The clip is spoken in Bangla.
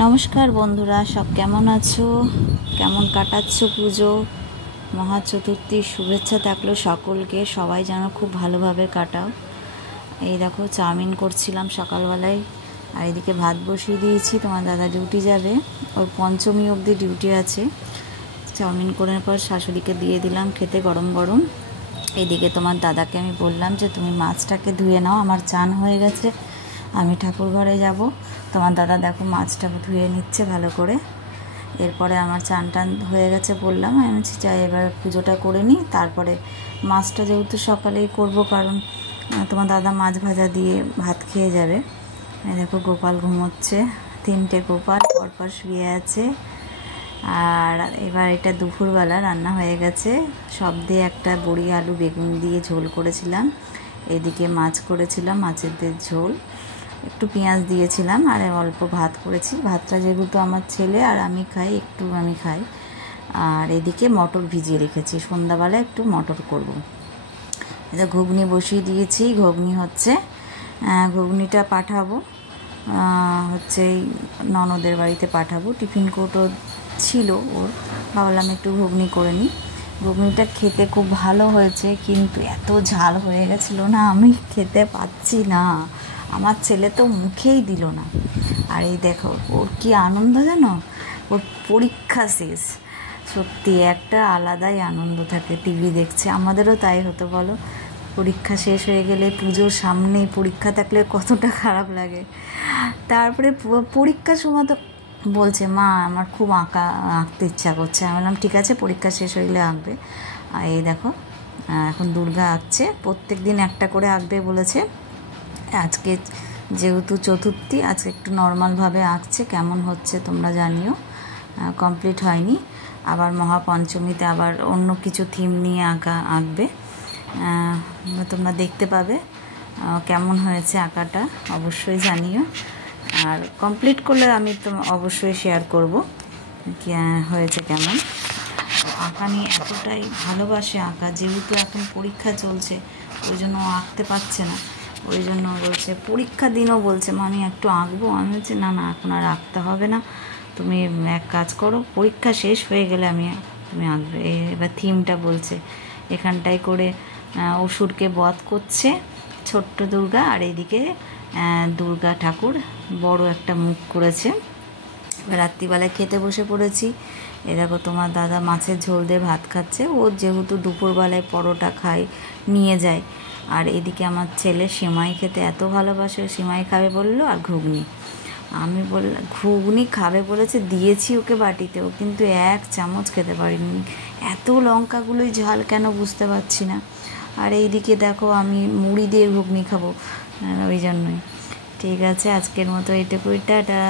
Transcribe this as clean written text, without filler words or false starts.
নমস্কার বন্ধুরা, সব কেমন আছো? কেমন কাটাচ্ছ পুজো? মহা চতুর্থীর শুভেচ্ছা থাকলো সকলকে। সবাই যেন খুব ভালোভাবে কাটাও। এই দেখো, চাউমিন করছিলাম সকালবেলায়, আর এদিকে ভাত বসিয়ে দিয়েছি। তোমার দাদা ডিউটি যাবে, ওর পঞ্চমী অবধি ডিউটি আছে। চাউমিন করার পর শাশুড়িকে দিয়ে দিলাম খেতে গরম গরম। এদিকে তোমার দাদাকে আমি বললাম যে তুমি মাছটাকে ধুয়ে নাও, আমার চান হয়ে গেছে, আমি ঠাকুর ঘরে যাব। তোমার দাদা দেখো মাছটা ধুয়ে নিচ্ছে ভালো করে। এরপরে আমার চান টান হয়ে গেছে, বললাম আমি চাই এবার পুজোটা করে নিই, তারপরে মাছটা যেহেতু সকালেই করব, কারণ তোমার দাদা মাছ ভাজা দিয়ে ভাত খেয়ে যাবে। দেখো গোপাল ঘুমোচ্ছে, 3টে গোপাল পরপর শুয়ে আছে। আর এবার এটা দুপুরবেলা রান্না হয়ে গেছে। সব দিয়ে একটা বড়ি আলু বেগুন দিয়ে ঝোল করেছিলাম, এদিকে মাছ করেছিলাম, মাছের দিয়ে ঝোল, একটু পেঁয়াজ দিয়েছিলাম, আর অল্প ভাত করেছি। ভাতটা যেহেতু আমার ছেলে আর আমি খাই, একটু আমি খাই। আর এদিকে মটর ভিজিয়ে রেখেছি, সন্ধ্যাবেলা একটু মটর করব। এটা ঘুগনি বসিয়ে দিয়েছি, ঘুগনি হচ্ছে। ঘুগনিটা পাঠাবো হচ্ছে ননদের বাড়িতে পাঠাবো। টিফিন কৌটো ছিল ওর, ভাবলাম একটু ঘুগনি করে নিই। ঘুগনিটা খেতে খুব ভালো হয়েছে, কিন্তু এত ঝাল হয়ে গেছিলো না, আমি খেতে পাচ্ছি না। আমার ছেলে তো মুখেই দিল না। আর এই দেখো ওর কি আনন্দ জানো, ওর পরীক্ষা শেষ। সত্যি একটা আলাদাই আনন্দ থাকে, টিভি দেখছে। আমাদেরও তাই হতো বলো, পরীক্ষা শেষ হয়ে গেলে, পুজোর সামনে পরীক্ষা থাকলে কতটা খারাপ লাগে। তারপরে পরীক্ষার সময় তো বলছে মা আমার খুব আঁকতে ইচ্ছা করছে। আমি বললাম ঠিক আছে, পরীক্ষা শেষ হয়ে গেলে আঁকবে। আর এই দেখো এখন দুর্গা আঁকছে, প্রত্যেক দিন একটা করে আঁকবে বলেছে। আজকে যেহেতু চতুর্থী, আজকে একটু নর্মালভাবে আঁকছে। কেমন হচ্ছে তোমরা জানিও। কমপ্লিট হয়নি, আবার মহাপঞ্চমীতে আবার অন্য কিছু থিম নিয়ে আঁকবে। তোমরা দেখতে পাবে কেমন হয়েছে আঁকাটা, অবশ্যই জানিও। আর কমপ্লিট করলে আমি তো অবশ্যই শেয়ার করব হয়েছে কেমন। আঁকা নিয়ে এতটাই ভালোবাসে আঁকা, যেহেতু এখন পরীক্ষা চলছে ওই জন্য আঁকতে পারছে না। ওই জন্য বলছে, পরীক্ষা দিনও বলছে মা আমি একটু আঁকবো। আমি বলছি না না, এখন আর আঁকতে হবে না, তুমি এক কাজ করো, পরীক্ষা শেষ হয়ে গেলে তুমি আঁকবে। এবার থিমটা বলছে, এখানটায় করে অসুরকে বধ করছে ছোট্ট দুর্গা, আর এইদিকে দুর্গা ঠাকুর বড় একটা মুখ করেছে। রাত্রিবেলায় খেতে বসে পড়েছি। এ দেখো তোমার দাদা মাছের ঝোল দিয়ে ভাত খাচ্ছে। ও যেহেতু দুপুরবেলায় পরোটা খায়, নিয়ে যায়। আর এদিকে আমার ছেলে সিমাই খেতে এত ভালোবাসে, সিমাই খাবে বললো, আর ঘুগনি। আমি বললাম ঘুগনি খাবে বলেছে, দিয়েছি ওকে বাটিতে, ও কিন্তু 1 চামচ খেতে পারিনি। এত লঙ্কাগুলোই ঝাল কেন বুঝতে পারছি না। আর এইদিকে দেখো আমি মুড়ি দিয়ে ঘুগনি খাবো, ওই জন্যই। ঠিক আছে, আজকের মতো এইটুকুই, টাটা।